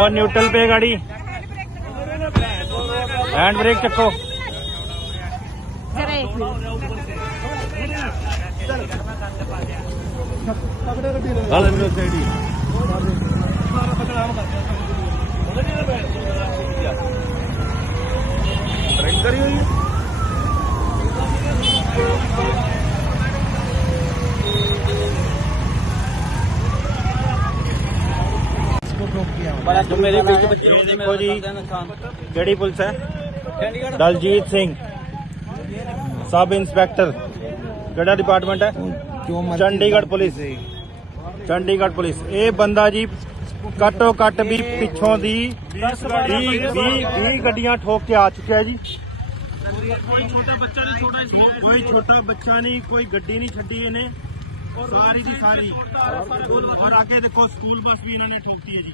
और न्यूट्रल पे गाड़ी। हैंड ब्रेक चक्को। करी हुई है ਜੋ ਮੇਰੇ ਵਿੱਚ ਬੱਚੇ ਇਹ ਹੁੰਦੇ ਦੇਖੋ ਜੀ ਮੇਰੇ ਨੁਕਸਾਨ ਕਿਹੜੀ ਪੁਲਿਸ ਹੈ ਚੰਡੀਗੜ੍ਹ ਦਲਜੀਤ ਸਿੰਘ ਸਬ ਇੰਸਪੈਕਟਰ ਕਿਹੜਾ ਡਿਪਾਰਟਮੈਂਟ ਹੈ ਚੰਡੀਗੜ੍ਹ ਪੁਲਿਸ ਚੰਡੀਗੜ੍ਹ ਪੁਲਿਸ ਇਹ ਬੰਦਾ ਜੀ ਘੱਟੋ ਘੱਟ ਵੀ ਪਿੱਛੋਂ ਦੀ 20 20 20 ਗੱਡੀਆਂ ਠੋਕ ਕੇ ਆ ਚੁੱਕਿਆ ਹੈ ਜੀ ਕੋਈ ਛੋਟਾ ਬੱਚਾ ਨਹੀਂ ਛੋਟਾ ਇਸ ਕੋਈ ਛੋਟਾ ਬੱਚਾ ਨਹੀਂ ਕੋਈ ਗੱਡੀ ਨਹੀਂ ਛੱਡੀ ਇਹਨੇ ਸਾਰੀ ਦੀ ਸਾਰੀ ਔਰ ਅੱਗੇ ਦੇਖੋ ਸਕੂਲ ਬੱਸ ਵੀ ਇਹਨਾਂ ਨੇ ਠੋਕਤੀ ਹੈ ਜੀ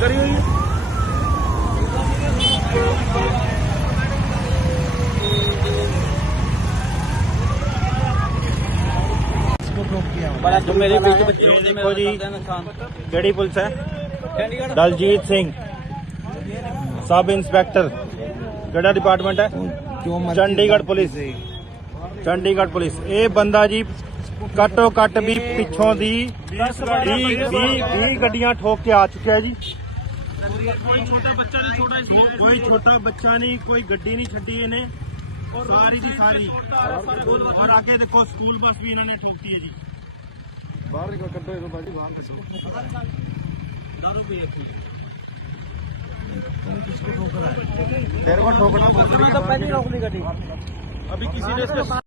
करी हुई है ਜੋ ਮੇਰੇ ਵਿੱਚ ਬੱਚੇ ਹੁੰਦੇ ਦੇਖੋ ਮੇਰੇ ਜੀ। ਨੁਕਸਾਨ ਕਿਹੜੀ ਪੁਲਿਸ ਹੈ ਚੰਡੀਗੜ੍ਹ ਦਲਜੀਤ ਸਿੰਘ ਸਬ ਇੰਸਪੈਕਟਰ ਕਿਹੜਾ ਡਿਪਾਰਟਮੈਂਟ ਹੈ ਚੰਡੀਗੜ੍ਹ ਪੁਲਿਸ ਚੰਡੀਗੜ੍ਹ ਪੁਲਿਸ ਇਹ ਬੰਦਾ ਜੀ ਘੱਟੋ ਘੱਟ ਵੀ ਪਿੱਛੋਂ ਦੀ 20 20 20 ਗੱਡੀਆਂ ਠੋਕ ਕੇ ਆ ਚੁੱਕਿਆ ਹੈ ਜੀ कोई छोटा बच्चा नहीं छोटा कोई छोटा बच्चा नहीं कोई गड्डी नहीं छी इन्हें। सारी जी सारी। और आगे देखो स्कूल बस भी इन्होंने ठोकती है जी। बाहर निकल कर दो भाई बाहर दारू भी तेरे को ठोकना अभी किसी ने